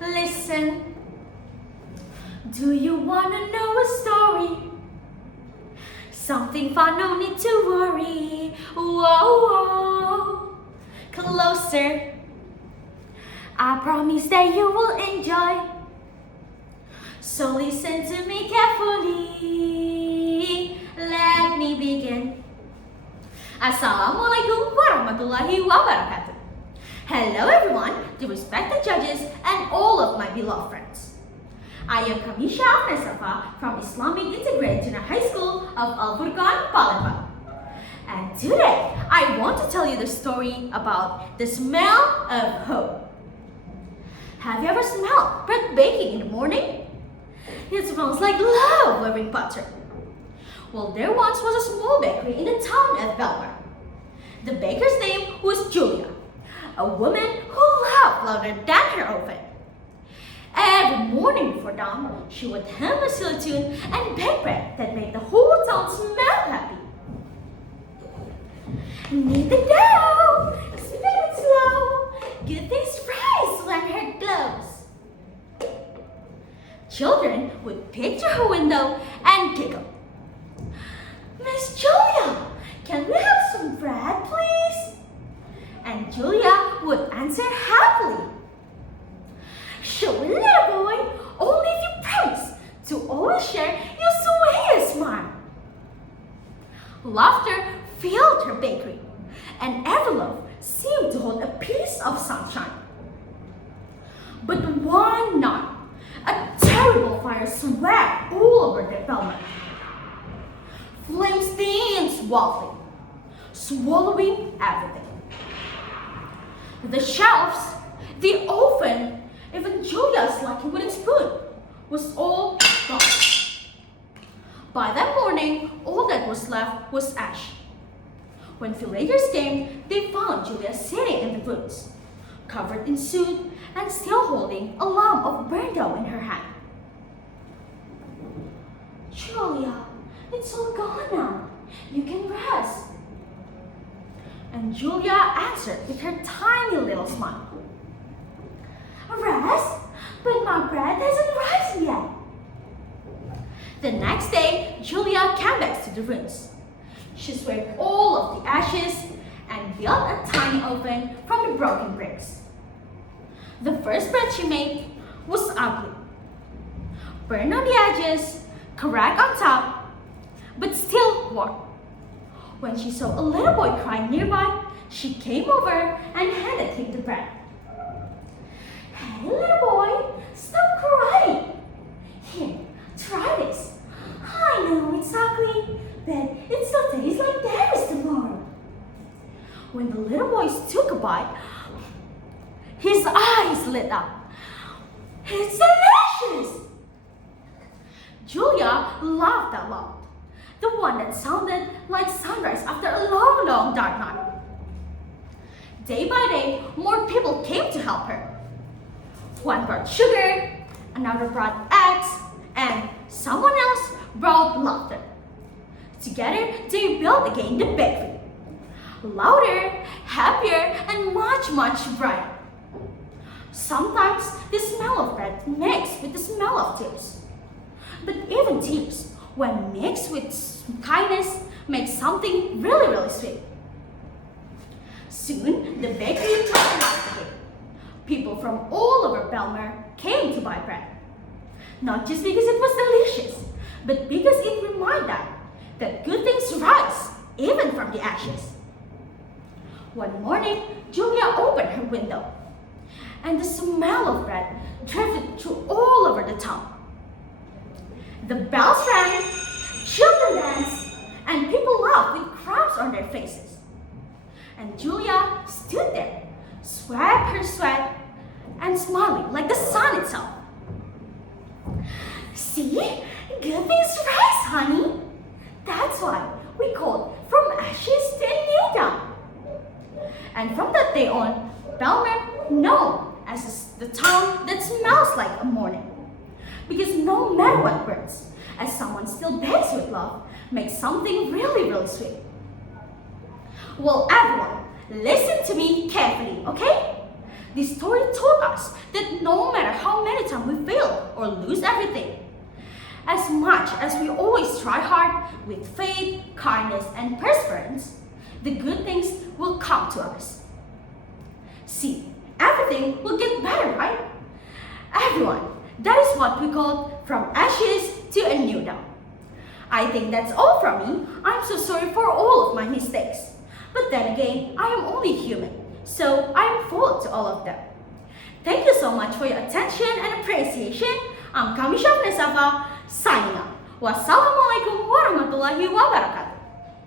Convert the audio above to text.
Listen, do you wanna know a story? Something fun, no need to worry. Whoa, whoa. Closer. I promise that you will enjoy. So listen to me carefully. Let me begin. Assalamualaikum warahmatullahi wabarakatuh. Hello everyone, the respected judges and all of my beloved friends. I am Camisha Afnes Shafa from Islamic Integrated Junior High School of Furqon, Palembang. And today, I want to tell you the story about the smell of hope. Have you ever smelled bread baking in the morning? It smells like love wearing butter. Well, there once was a small bakery in the town of Palembang. The baker's name was Julia, a woman who loved louder than her oven. Every morning before dawn, she would hum a silly tune and bake bread that made the whole town smell happy. Knead the dough, spin it slow, good things rise when her glows. Children would picture her window and giggle. Miss Julia, can we have some bread, please? And Julia would answer happily. Sure, little boy, only if you promise to always share your sweetest smile. Laughter filled her bakery, and every loaf seemed to hold a piece of sunshine. But one night, a terrible fire swept all over the Palembang. Flames danced wildly, swallowing everything. The shelves, the oven, even Julia's lucky wooden spoon was all gone. By that morning, all that was left was ash. When villagers came, they found Julia sitting in the woods, covered in soot and still holding a lump of burnt dough in her hand. Julia, it's all gone now. You can rest. And Julia answered with her tiny little smile. Rest? But my bread hasn't risen yet. The next day, Julia came back to the ruins. She swept all of the ashes and built a tiny oven from the broken bricks. The first bread she made was ugly. Burned on the edges, cracked on top, but still warm. When she saw a little boy crying nearby, she came over and handed him the bread. Hey, little boy, stop crying. Here, try this. I know it's ugly, but it still tastes like there is tomorrow. When the little boy took a bite, his eyes lit up. It's delicious! Julia laughed out loud, the one that sounded like sunrise after a long, long dark night. Day by day, more people came to help her. One brought sugar, another brought eggs, and someone else brought laughter. Together, they built again the bakery. Louder, happier, and much, much brighter. Sometimes the smell of bread mixed with the smell of tears. But even tears, when mixed with kindness, make something really, really sweet. Soon, the bakery took life again. People from all over Palembang came to buy bread. Not just because it was delicious, but because it reminded them that good things rise, even from the ashes. One morning, Julia opened her window, and the smell of bread drifted through all over the town. The bells rang, children danced, and people laughed with crowns on their faces. And Julia stood there, swept her sweat, and smiling like the sun itself. See? Good things rise, honey. That's why we called from ashes to a new dawn. And from that day on, Palembang known as the town that smells like a morning. Because no matter what burns, as someone still bakes with love, makes something really, really sweet. Well, everyone, listen to me carefully, okay? This story taught us that no matter how every time we fail or lose everything. As much as we always try hard with faith, kindness, and perseverance, the good things will come to us. See, everything will get better, right? Everyone, that is what we call from ashes to a new dawn. I think that's all from me. I'm so sorry for all of my mistakes. But then again, I am only human, so I am full to all of them. Thank you so much for your attention and appreciation. I'm Camisha Afnes Shafa, signing off. Wassalamualaikum warahmatullahi wabarakatuh.